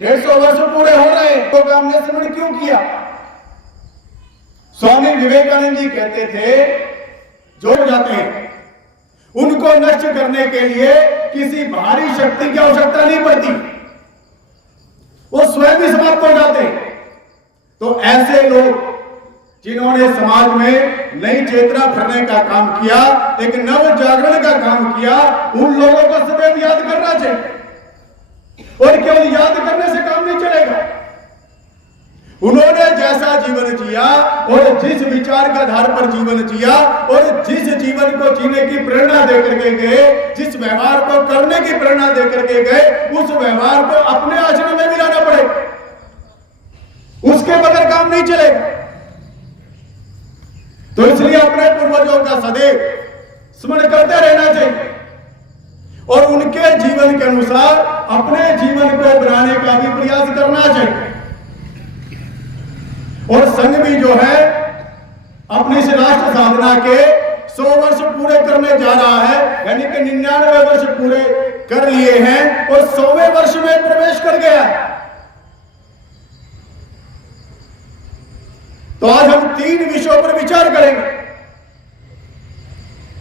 150 वर्ष पूरे हो रहे हैं, तो हमने श्रवण क्यों किया? स्वामी विवेकानंद जी कहते थे, जो जाते हैं उनको नष्ट करने के लिए किसी भारी शक्ति की आवश्यकता नहीं पड़ती, वो स्वयं ही समाप्त हो जाते हैं। तो ऐसे लोग जिन्होंने समाज में नई चेतना भरने का काम किया, एक नव जागरण का काम किया, उन लोगों को सदैव याद करना चाहिए। और केवल याद करने से काम नहीं चलेगा। उन्होंने जैसा जीवन जिया और जिस विचार के आधार पर जीवन जिया और जिस जीवन को जीने की प्रेरणा देकर के गए, जिस व्यवहार को करने की प्रेरणा देकर के गए, उस व्यवहार को अपने आचरण में भी लाना पड़ेगा, उसके बगैर काम नहीं चलेगा। तो इसलिए अपने पूर्वजों का सदैव स्मरण करते रहना चाहिए और उनके जीवन के अनुसार अपने जीवन को बनाने का भी प्रयास करना चाहिए। और संघ भी जो है अपनी इस राष्ट्र साधना के 100 वर्ष पूरे करने जा रहा है, यानी कि 99 वर्ष पूरे कर लिए हैं और 100वें वर्ष में प्रवेश कर गया। तो आज हम 3 विषयों पर विचार करेंगे।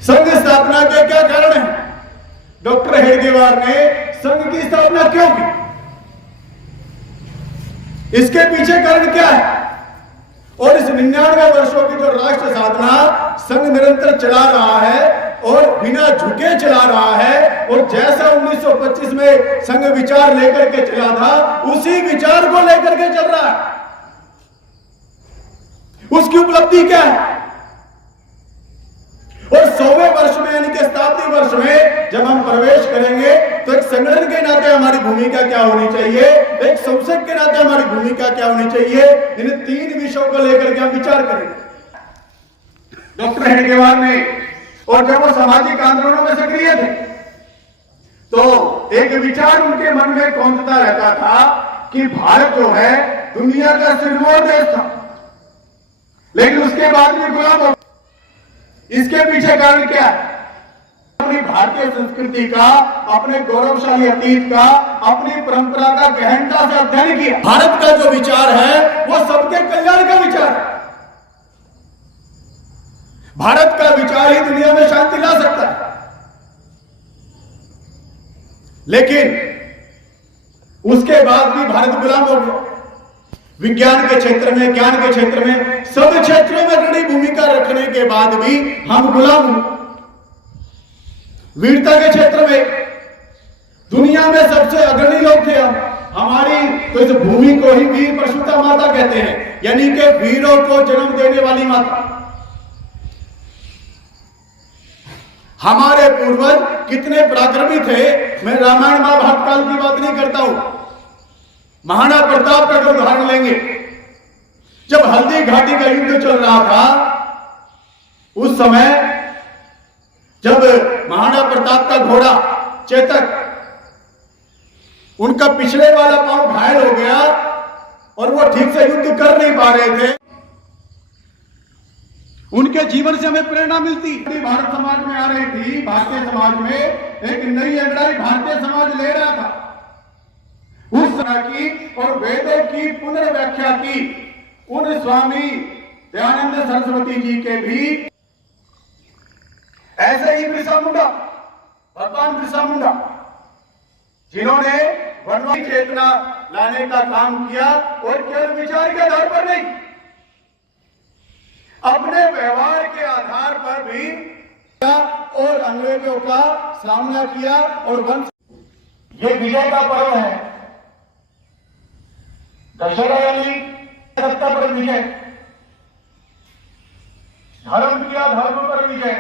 संघ स्थापना के क्या कारण हैं? डॉक्टर हेडगेवार ने संघ की स्थापना क्यों की? इसके पीछे कारण क्या है? और इस 99 वर्षों की जो राष्ट्र साधना संघ निरंतर चला रहा है और बिना झुके चला रहा है, और जैसा 1925 में संघ विचार लेकर के चला था, उसी विचार को लेकर के चल रहा है। उसकी उपलब्धि क्या है? और 100वें वर्ष में यानी कि शताब्दी वर्ष में जब हम प्रवेश करेंगे तो एक संगठन के नाते हमारी भूमिका क्या होनी चाहिए, एक संसद के नाते हमारी भूमिका क्या होनी चाहिए, इन 3 विषयों को लेकर के हम विचार करेंगे। डॉक्टर हेडगेवार ने, और जब वो सामाजिक आंदोलनों में सक्रिय थे तो एक विचार उनके मन में कौंधता रहता था कि भारत जो है दुनिया का सिरमौर देश था, लेकिन उसके बाद भी गुलाम हो। इसके पीछे कारण क्या है? अपनी भारतीय संस्कृति का, अपने गौरवशाली अतीत का, अपनी परंपरा का गहनता से अध्ययन किया। भारत का जो विचार है वो सबके कल्याण का विचार है। भारत का विचार ही दुनिया में शांति ला सकता है। लेकिन उसके बाद भी भारत गुलाम हो गया। विज्ञान के क्षेत्र में, ज्ञान के क्षेत्र में, सब क्षेत्रों में अग्रणी भूमिका रखने के बाद भी हम गुलाम हैं। वीरता के क्षेत्र में दुनिया में सबसे अग्रणी लोग थे हम। हमारी तो इस भूमि को ही वीर प्रसूता माता कहते हैं, यानी कि वीरों को जन्म देने वाली माता। हमारे पूर्वज कितने पराक्रमी थे। मैं रामायण महाभारत काल की बात नहीं करता हूं। महाराणा प्रताप का उदाहरण लेंगे। जब हल्दी घाटी का युद्ध चल रहा था, उस समय जब महाराणा प्रताप का घोड़ा चेतक, उनका पिछले वाला पांव घायल हो गया और वो ठीक से युद्ध कर नहीं पा रहे थे। उनके जीवन से हमें प्रेरणा मिलती। भारत समाज में आ रही थी, भारतीय समाज में एक नई अंगड़ाई भारतीय समाज ले रहा था। उस तरह की और वेदों की पुनर्व्याख्या की उन स्वामी दयानंद सरस्वती जी के भी, ऐसे ही बिरसा मुंडा, भगवान बिरसा मुंडा, जिन्होंने वर्णों की चेतना लाने का काम किया और केवल विचार के आधार पर नहीं, अपने व्यवहार के आधार पर भी और अंग्रेजों का सामना किया। और वंश, ये विजय का पर्व है। दशहरा यानी सत्ता पर विजय, धर्म किया धर्म पर विजय।